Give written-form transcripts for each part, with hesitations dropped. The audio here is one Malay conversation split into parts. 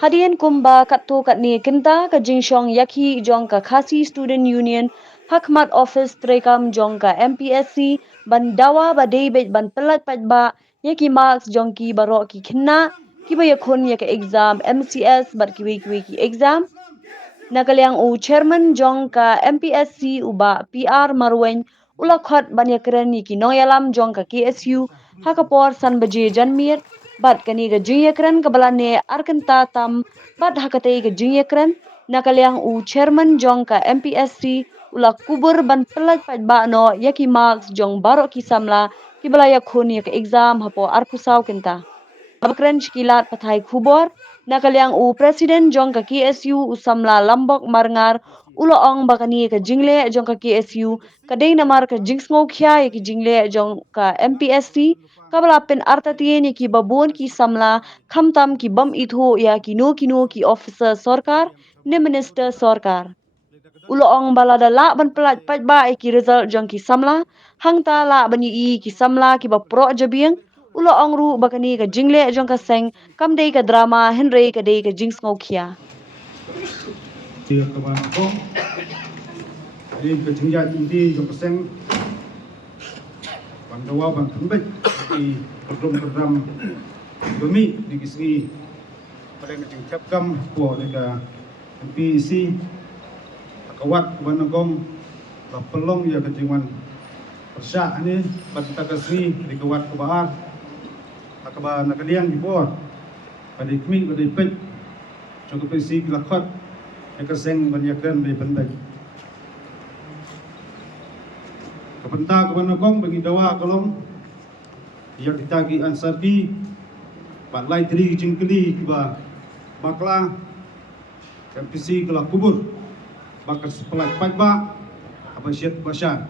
Hadian kumba katto katni kinta ka jingshong yakhi jong ka Khasi Student Union Hakmat Office trekam jong ka MPSC ban dawa ba David ban pelat patba yaki marks jong ki barok ki khinna ki ba yakun yak exam MCS bat ki exam Nakalyang u chairman jong ka MPSC uba PR Marwen ula khot banyakren ki noyalam jong ka KSU hakapor san baje janmir bat kani ga jinyakren kabalane arkenta tam bat hakate ga jinyakren nakalyang u chairman jong ka MPSC ula kubur ban pelat patba no yaki marks jong barok ki samla ki balaya khun yak exam hapo arpusaw kenta Bakren Shkilat Pathai Khubor, Nakalyang U Presiden Jong ka KSU Usamla Lambok Marngar, Ulo Ong Bakani ka Jingle Jong ka KSU, Kadai Namar ka Jingsngok Kya ki Jingle Jong ka MPSC, Kabalapin Artatien ki Babun ki Samla, Khamtam ki Bam Itho ya Kino ki Officer Sorkar, ne Minister Sorkar. Ulo ong balada la ban pelat patba ki result jong ki Samla, hangta la ban yi ki Samla ki ba pro jabiang, ulo ong ru bakani ka jingle jong ka seng kam dei ka drama henry ka dei ka jings ngokia Dia ke Bangkok, dia ke Jengjat Inti jong ka seng bandawa ban tembek di program bumi di kisgi pada ngejeng capkam ko dekat MPC kawat banagong pelong ya kejengwan persya ini pada kasih di kawat kebahar akaba nakaliang di bawah pada kami pada pet cukup isi kelakot yang keseng banyakkan dari pendek kepentak kebanagong bagi dawa kolong yang ditagi ansardi pak lai tri jengkeli kiba bakla MPC kelak kubur bakal sepelat patba apa syed basya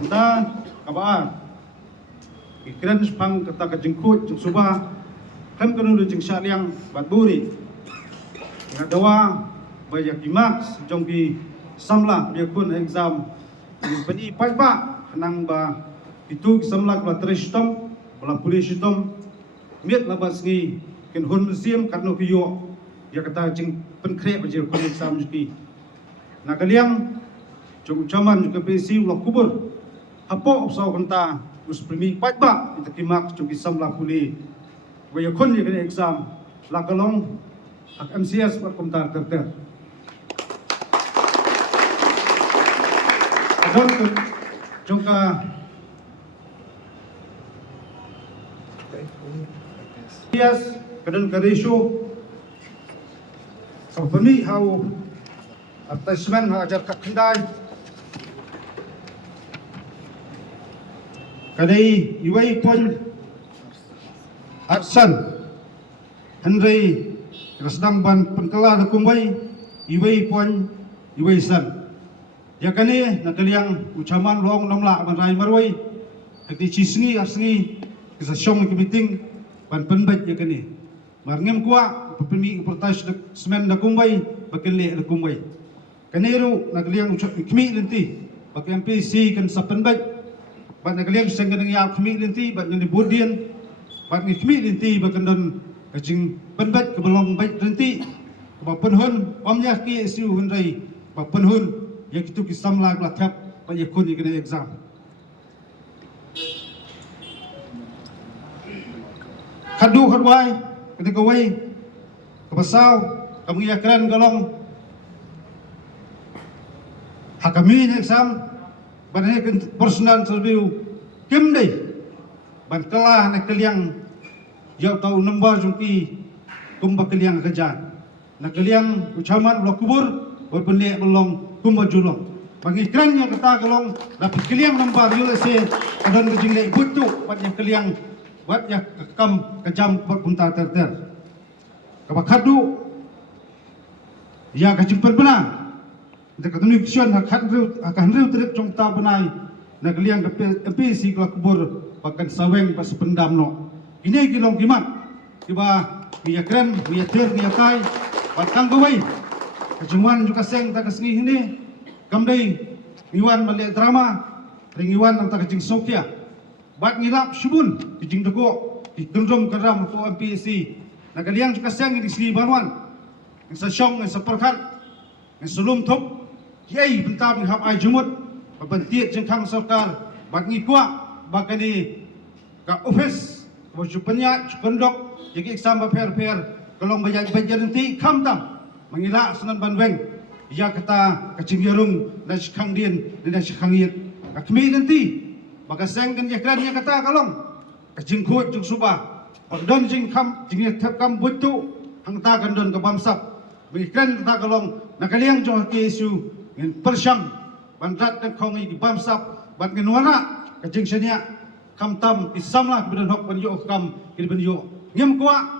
kepentak kabar ikiran sepang kata kejengkut jeng subah kan kena jeng syaliang batburi ngadawa banyak dimax jong ki samla biakun exam bani patba kenang ba itu samla kala tristom bala polis tom miet labas ngi ken hun museum katno kiyo ya kata jeng penkre bajir kun exam juki nakaliang jong caman juga PC ulah kubur hapo opsau kanta us primi patba itu kimak jong ki samla puli baya kun ya ken exam lakalong ak MCS per komtar terter adon jong ka yes kadang karisyo company how attachment ha ajar kakindai kadai iwai pun Hudson Henry rasdang ban penkala da kumbai iwai pun iwai san ya kani nakaliang ucaman long nomla ban rai marwai hati cisngi asngi kisa syong meeting ban penbat ya kani marngem kuwa pepemi portage de semen da kumbai bakele da kumbai kaniru nakaliang ucap kmi lenti bak MPC kan sa penbat ban nakaliang senggadang ya kmi lenti ban ni bodian ban ni kmi lenti bakandon kajing penbat ke belong baik lenti ba penhun omnya ki isu hunrai ba penhun yang itu kisamla latap ba yakun ikene exam kadu kadwai ketika wai kebasau kami yakran galong hakami exam banai personal interview kim dei ban kelah nak keliang jau tahu nombor jungki kumba keliang kejan nak keliang ucaman ulah kubur berpenlek belong kumba julong bagi kran yang kata galong dapat keliang nombor USA dan kejinglek butuh banyak keliang buat ya kekam kejam berpunta terter kabakadu ya kejimpan benar dekat ni kision akan riu terip jong ta benai nak liang ke MPC kelak kubur pakan saweng pas pendam no ini kilong kimat tiba dia keren dia ter dia kai patang gawai kejumuan juga seng tak kesini ini kamdai iwan melihat drama ringiwan ang takajing Sokya, bat ngilap subun, kijing dugo, kikundrum karam to MPSC, nagaliang kasang di Sri Banwan, ang sa Syong, ang sa Perkat, ang sulum top, yay bentab ng hap ay jumut, pabantiat jengkang sarkar, bat ngikwa, bakani ka office, wajupanya, kondok, jadi eksam per kalau bayan nanti kamtam, mengilak senan banweng, ia kata kacing yarung dan sekang dien dan sekang yet, kami nanti, maka sengkan yakran yang kata kalong, kacing kuat jeng subah, pagdon jeng kam, jeng tep kam butu, hang takan don ke bamsap, berikan kata kalong, nakaliang jong kesu, ngin persyang, bandrat dan kongi di bamsap, bat ngenwana, kacing senya, kamtam isamlah kemudian hok penyo kam kini penyo, ngem kuat.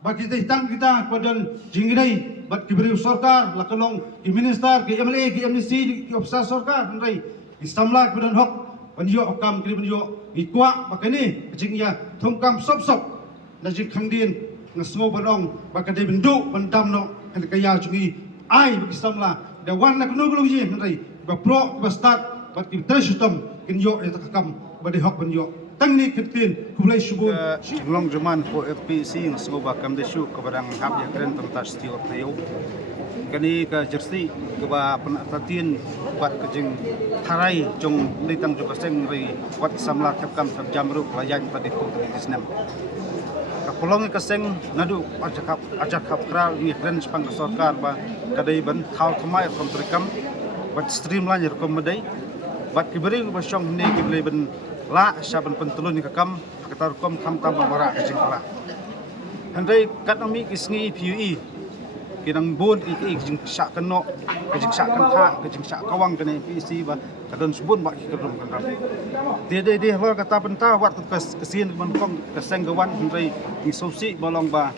Bagi kita hitang kita kepada jingidai, bat diberi sarkar, lakalong ki minister, ki MLA, ki MNC, ki ofisar sarkar, nrai istamlah kepada hok penyo okam kini penyo ikwa bakani jing ya thongkam sop na jing khangdin ngasngo banong bakade bendu bandam no kan kaya jungi ai istamlah dawan na kuno kulo ji nrai ba pro ba start bat ki trashtom kinyo eta kakam bade hok penyo tangni kitin kulai subuh long zaman po FPC ng Snoba Kamdeshu kepada hab yang keren tentang steel of the kani ka jersey ke ba penatatin buat kejing harai jong litang juga seng ri buat samla kapkam sab jamru pelayan pada ko isnam ka polong ka seng nadu ajak kap kral ni keren sepang ka sarkar ba kadai ban khau thamai kontrikam buat streamline rekomendai buat kiberi ba syong ni kibeli ban la saban pentulun ni kakam katar kom kam tambah mara kajing kala handai katami kisngi PUE kinang bon iki kajing sak keno kajing sak kan tha kajing sak kawang kene PUC ba kadon subun ba kidum kan ram de lor kata penta wat kesin man kom keseng gawan handai ni sosi bolong ba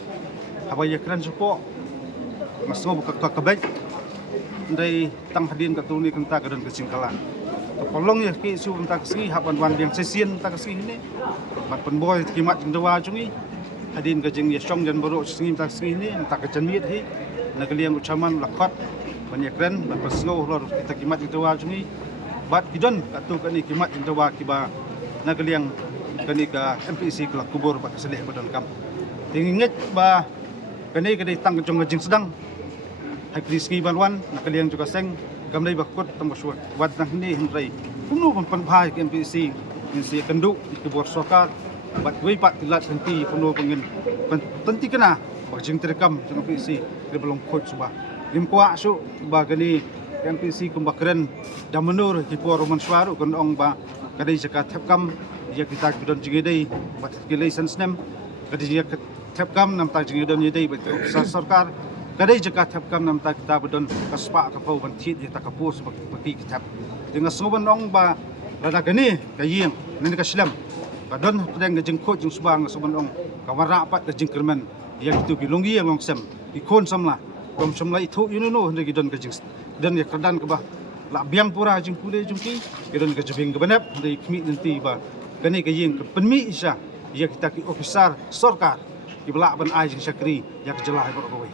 habaya kran suko masngo ka kabej handai tang hadin katuni kenta kadon kajing kala polong ya ki su tak sini hapan wan yang sesien tak sini ni mat penboy kimat jeng dawa jungi hadin ka jeng ya syong jan boro sini tak sini tak ka janmit hi nagaliang ucaman lakot banyakren bat pasngo lor kita kimat jeng dawa jungi bat kidon katu kani kimat jeng dawa kiba nagaliang kani ka MPC kelak kubur bat seleh badon kam tinginget ba kani ka tang jong jeng sedang hakli ski banwan nagaliang juga seng kamdai bakut tambah suat wat nang ni hindrai kuno panpai ke MPC insi kenduk ke bor sokar bat wei pat tilat henti kuno pengin tenti kena bajing terekam jeng MPC ke belum khot suba lim kwa su ba gani MPC kumbakren damanur ki por roman swaru kon ong ba kadai zakat thepkam ya kita kidon jingedai bat ke license nem kadai ya thepkam nam ta jingedon yedai bat sarkar kadai jakat thepkam nam ta kita bedon kaspa ka pau ban thit ta ka pus baki kitab dengan soban ong ba rada gani kayeng nen ka slam kadon pedang jeng khot jeng subang soban ong ka wara pat ka jeng kerman yang itu bilongi yang longsem ikon samla kom samla itu yuno hendak gidon ka jeng dan ya kadan ka ba la biang pura jeng pule jengki gidon ka jebing ka banap hendak kmi nanti ba gani kayeng ka penmi isya ya kita ki ofisar sarkar ki belak ban ai jeng sakri ya ka jelah ko ko